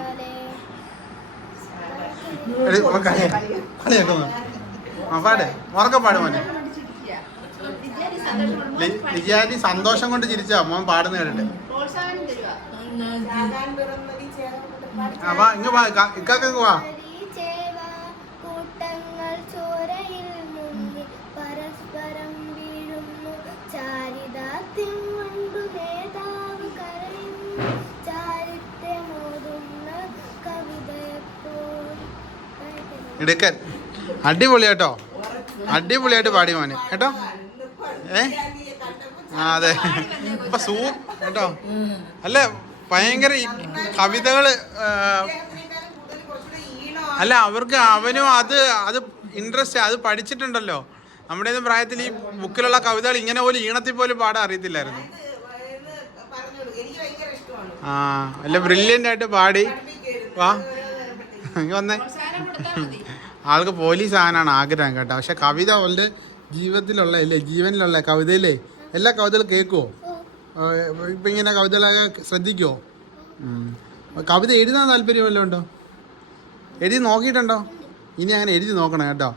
ഉറക്കം മോനെ. സന്തോഷം കൊണ്ട് ചിരിച്ചാ മോൻ പാടുന്ന കേട്ടിട്ട്. അപ്പൊ ഇങ്ങ് വാ ഇക്ക- ഇക്കാക്ക് വാ. ഇടുക്കൻ അടിപൊളിയാട്ടോ. അടിപൊളിയായിട്ട് പാടി മോനെ. കേട്ടോ? ഏ? ആ അതെ. ഇപ്പൊ സൂ കേട്ടോ? അല്ല ഭയങ്കര കവിതകൾ അല്ല അവർക്ക് അവനും അത് അത് ഇൻട്രസ്റ്റ് അത് പഠിച്ചിട്ടുണ്ടല്ലോ. നമ്മുടെ പ്രായത്തിൽ ഈ ബുക്കിലുള്ള കവിതകൾ ഇങ്ങനെ പോലും ഈണത്തിൽ പോലും പാടാൻ അറിയത്തില്ലായിരുന്നു. ആ അല്ല ബ്രില്യന്റ് ആയിട്ട് പാടി. വാ. വന്നേ. ആൾക്ക് പോലീസ് ആകാനാണ് ആഗ്രഹം കേട്ടോ. പക്ഷെ കവിത അവളുടെ ജീവിതത്തിലുള്ള അല്ലേ ജീവനിലുള്ള കവിതയിലേ എല്ലാ കവിതകളും കേൾക്കുമോ ഇപ്പം ഇങ്ങനെ കവിതകളൊക്കെ ശ്രദ്ധിക്കുമോ കവിത എഴുതാൻ താല്പര്യം വല്ലതും ഉണ്ടോ? എഴുതി നോക്കിയിട്ടുണ്ടോ? ഇനി അങ്ങനെ എഴുതി നോക്കണം കേട്ടോ.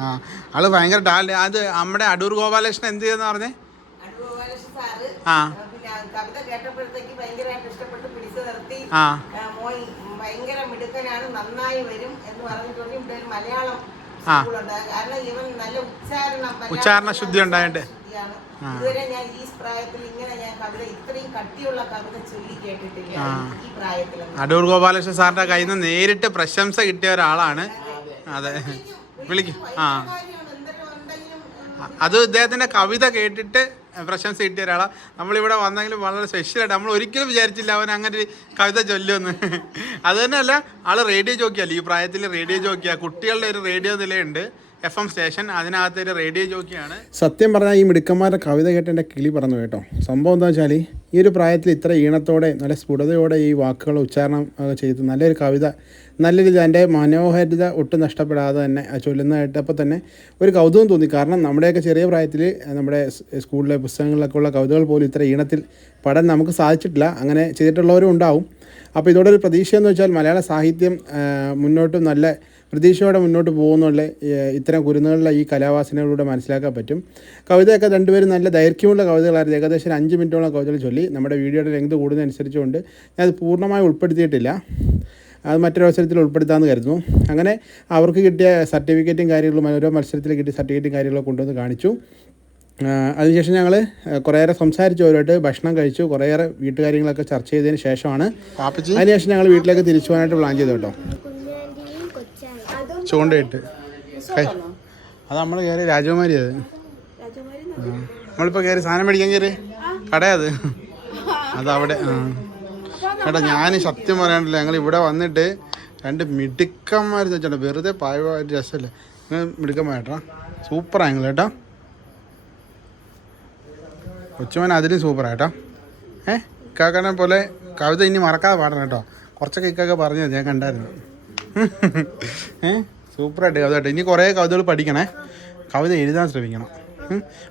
ആ ആൾ ഭയങ്കര ടാലന്റ് അത് നമ്മുടെ അടൂർ ഗോപാലകൃഷ്ണൻ എന്ത് ചെയ്തെന്ന് പറഞ്ഞേ? ആ പിന്നെ കവിത കേട്ടപ്പോഴത്തേക്ക് ഭയങ്കരമായിട്ട് ഇഷ്ടപ്പെട്ട് പിടിച്ചു നിർത്തി ആ മോൻ ഭയങ്കര മിടുക്കനാണ് നന്നായി വരും എന്ന് പറഞ്ഞിട്ടുണ്ട് ഇവിടെ ഒരു മലയാളം ആ. സ്കൂളുണ്ട് കാരണം ഇവൻ നല്ല ഉച്ചാരണം മലയാള ഉച്ചാരണ ശുദ്ധി. ശുദ്ധിയാണ്. ആ. ഇതുവരെ ഞാൻ ഈ പ്രായത്തിൽ ഇങ്ങനെ ഞാൻ കവിത ഇത്രയും കട്ടിയുള്ള കവിത ചൊല്ലി കേട്ടിട്ടില്ല ആ. ഈ പ്രായത്തിലൊന്നും അടൂർ ഗോപാലകൃഷ്ണൻ സാറിന്റെ കയ്യിൽ നിന്ന് നേരിട്ട് പ്രശംസ കിട്ടിയ ഒരാളാണ് അതെ വിളിക്കും ആ എന്തെങ്കിലും ഉണ്ടെങ്കിലും ഉം, അത് ഇദ്ദേഹത്തിന്റെ കവിത കേട്ടിട്ട് പ്രശംസ കിട്ടിയ ഒരാളാണ് നമ്മളിവിടെ വന്നെങ്കിലും വളരെ സ്പെഷ്യലായിട്ട് നമ്മൾ ഒരിക്കലും വിചാരിച്ചില്ല അവൻ അങ്ങനെ ഒരു കവിത ചൊല്ലുമെന്ന്. അത് തന്നെയല്ല ആൾ റേഡിയോ ജോക്കിയല്ല ഈ പ്രായത്തിൽ റേഡിയോ ജോക്കിയ കുട്ടികളുടെ ഒരു റേഡിയോ നിലയുണ്ട്. എഫ് എം സ്റ്റേഷൻ അതിനകത്ത് ഒരു റേഡിയോ ജോക്കിയാണ്. സത്യം പറഞ്ഞാൽ ഈ മിടുക്കന്മാരുടെ കവിത കേട്ട് എന്റെ കിളി പറഞ്ഞു കേട്ടോ. സംഭവം എന്താ വെച്ചാൽ ഈ ഒരു പ്രായത്തിൽ ഇത്ര ഈണത്തോടെ നല്ല സ്ഫുടതയോടെ ഈ വാക്കുകൾ ഉച്ചാരണം ചെയ്ത് നല്ലൊരു കവിത നല്ല രീതിയിൽ അതിന്റെ മനോഹാരിത ഒട്ടും നഷ്ടപ്പെടാതെ തന്നെ ചൊല്ലുന്നതായിട്ടപ്പോൾ തന്നെ ഒരു കൗതുകം തോന്നി. കാരണം നമ്മുടെയൊക്കെ ചെറിയ പ്രായത്തിൽ നമ്മുടെ സ്കൂളിലെ പുസ്തകങ്ങളിലൊക്കെ ഉള്ള കവിതകൾ പോലും ഇത്ര ഈണത്തിൽ പാടാൻ നമുക്ക് സാധിച്ചിട്ടില്ല. അങ്ങനെ ചെയ്തിട്ടുള്ളവരും ഉണ്ടാവും. അപ്പോൾ ഇതോടെ ഒരു പ്രതീക്ഷ വെച്ചാൽ മലയാള സാഹിത്യം മുന്നോട്ട് നല്ല പ്രതീക്ഷയോടെ മുന്നോട്ട് പോകുന്നുള്ള ഇത്തരം കുരുന്നുകളിലെ ഈ കലാവാസനകളിലൂടെ മനസ്സിലാക്കാൻ പറ്റും. കവിതയൊക്കെ രണ്ടുപേരും നല്ല ദൈർഘ്യമുള്ള കവിതകളായിരുന്നു. ഏകദേശം അഞ്ച് മിനിറ്റോളം കവിതകൾ ചൊല്ലി. നമ്മുടെ വീഡിയോയുടെ ലെങ്ത് കൂടുന്നതനുസരിച്ചുകൊണ്ട് അത് പൂർണമായി ഉൾപ്പെടുത്തിയിട്ടില്ല. അത് മറ്റൊരു അവസരത്തിൽ ഉൾപ്പെടുത്താമെന്ന് കരുതുന്നു. അങ്ങനെ അവർക്ക് കിട്ടിയ സർട്ടിഫിക്കറ്റും കാര്യങ്ങളും ഓരോ മത്സരത്തിൽ കിട്ടിയ സർട്ടിഫിക്കറ്റും കാര്യങ്ങളൊക്കെ കൊണ്ടുവന്ന് കാണിച്ചു. അതിനുശേഷം ഞങ്ങൾ കുറേയേറെ സംസാരിച്ചു അവരുമായിട്ട് ഭക്ഷണം കഴിച്ചു കുറേയേറെ വീട്ടുകാര്യങ്ങളൊക്കെ ചർച്ച ചെയ്തതിന് ശേഷമാണ് അതിനുശേഷം ഞങ്ങൾ വീട്ടിലേക്ക് തിരിച്ചു പോകാനായിട്ട് പ്ലാൻ ചെയ്തു കേട്ടോ. ചൂണ്ടയിട്ട്. അത് നമ്മൾ കയറി രാജകുമാരി അത്. നമ്മളിപ്പോൾ കയറി സാധനം മേടിക്കാൻ കയറി കടയത് അതവിടെ ആ. ചേട്ടാ ഞാൻ സത്യം പറയാനില്ല ഞങ്ങൾ ഇവിടെ വന്നിട്ട് രണ്ട് മിടുക്കന്മാർ ചേട്ടാ വെറുതെ പായ രസമല്ലേ? നിങ്ങൾ മിടുക്കന്മാരേട്ടാ സൂപ്പറാണ് ഞങ്ങൾ കേട്ടോ. കൊച്ചുമോൻ അതിലും സൂപ്പറായിട്ടോ ഏ? ഇക്കാക്കനെ പോലെ കവിത ഇനി മറക്കാതെ പാടണം കേട്ടോ. കുറച്ചൊക്കെ ഇക്കൊക്കെ പറഞ്ഞത് ഞാൻ കണ്ടായിരുന്നു. ഏ? സൂപ്പറായിട്ട് കവിത കേട്ടോ. ഇനി കുറേ കവിതകൾ പഠിക്കണേ. കവിത എഴുതാൻ ശ്രമിക്കണം.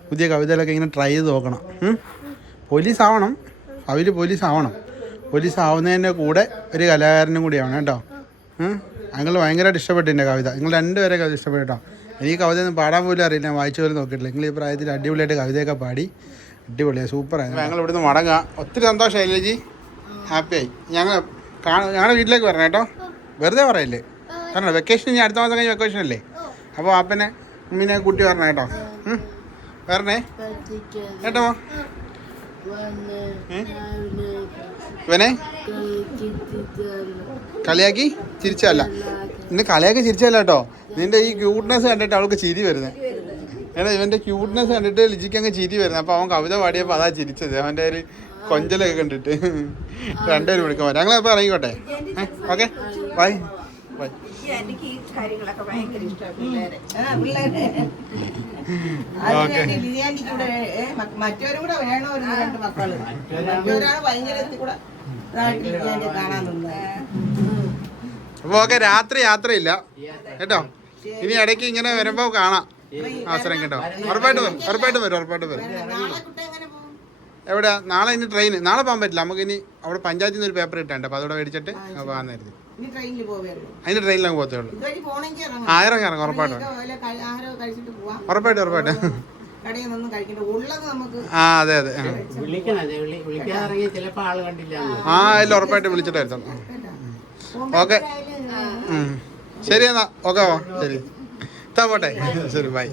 പുതിയ കവിതകളൊക്കെ ഇങ്ങനെ ട്രൈ ചെയ്ത് നോക്കണം. പോലീസ് ആവണം അവർ പോലീസ് ആവണം പോലീസ് ആവുന്നതിന്റെ കൂടെ ഒരു കലാകാരനും കൂടി ആവണം കേട്ടോ ഞങ്ങൾ ഭയങ്കരമായിട്ട് ഇഷ്ടപ്പെട്ടു എന്റെ കവിത. നിങ്ങൾ രണ്ടുപേരെ കവിത ഇഷ്ടപ്പെട്ടു കേട്ടോ. എനിക്ക് കവിത ഒന്നും പാടാൻ പോലും അറിയില്ല. വായിച്ചു പോലും നോക്കിയിട്ടില്ല. നിങ്ങൾ ഈ പ്രായത്തിൽ അടിപൊളിയായിട്ട് കവിതയൊക്കെ പാടി. അടിപൊളിയാണ് സൂപ്പറായിരുന്നു ഞങ്ങൾ ഇവിടുന്ന് മടങ്ങാം. ഒത്തിരി സന്തോഷം ശൈലജി ഹാപ്പിയായി ഞങ്ങൾ കാണാൻ ഞങ്ങളുടെ വീട്ടിലേക്ക് വരണം കേട്ടോ. വെറുതെ പറയല്ലേ? കാരണം വെക്കേഷൻ ഇനി അടുത്ത മാസം കഴിഞ്ഞ് വെക്കേഷൻ അല്ലേ? അപ്പോൾ അപ്പനെ ഉമ്മിനെ കൂട്ടി വരണം കേട്ടോ. വേറെ വരണേ? കേട്ടോ? ഏ? ഇവനെ? കളിയാക്കി ചിരിച്ചല്ല നിന്നെ കളിയാക്കി ചിരിച്ചല്ല കേട്ടോ. നിന്റെ ഈ ക്യൂട്ട്നെസ് കണ്ടിട്ട് അവൾക്ക് ചിരി വരുന്നത് എടാ ഇവന്റെ ക്യൂട്ട്നെസ് കണ്ടിട്ട് ലിജിക്ക് അങ്ങ് ചിരി വരുന്നത് അപ്പൊ അവൻ കവിത പാടിയപ്പോ അതാ ചിരിച്ചത്. അവന്റെ ഒരു കൊഞ്ചലൊക്കെ കണ്ടിട്ട്. രണ്ടുപേരും വിളിക്കാൻ ഞങ്ങൾ അപ്പൊ ഇറങ്ങിക്കോട്ടെ. ഓക്കെ. ബൈ. എനിക്ക് ഈ കാര്യങ്ങളൊക്കെ ഭയങ്കര ഇഷ്ടമാണ് പിള്ളേരെ. ആ, പിള്ളേരെ. അതിനുവേണ്ടി ബിരിയാണിക്ക് കൂടെ വേണോ വേണമായിരുന്നു രണ്ട് മക്കൾ? മറ്റൊരാൾ ഭയങ്കര കൂടെ കാണാൻ അപ്പൊ ഓക്കെ രാത്രി യാത്രയില്ല കേട്ടോ? ഇനി ഇടയ്ക്ക് ഇങ്ങനെ വരുമ്പോ കാണാം. അവസരം കേട്ടോ. ഉറപ്പായിട്ട് വരും ഉറപ്പായിട്ട് വരും ഉറപ്പായിട്ട് വരും. നാളെ കുട്ട എങ്ങനെ പോകും? എവിടെ നാളെ ഇനി ട്രെയിൻ നാളെ പോകാൻ പറ്റില്ല. നമുക്ക് ഇനി അവിടെ പഞ്ചായത്തിൽ നിന്ന് ഒരു പേപ്പർ കിട്ടാണ്ട് അപ്പോൾ അതോടെ മേടിച്ചിട്ട് പോകാൻ പോവുകയുള്ളൂ അതിന് ട്രെയിനിലങ്ങ് പോകത്തേ ഉള്ളൂ ആ ഇറങ്ങി ഇറങ്ങും ഉറപ്പായിട്ടും. ഉറപ്പായിട്ടും ആ അതെ അതെ. ആ. ഇല്ല വിളിച്ചിട്ടായിരുന്നു. ഓക്കെ. ശരി എന്നാ. ഓക്കെ ശരി. താ പോട്ടെ. ശരി ബൈ.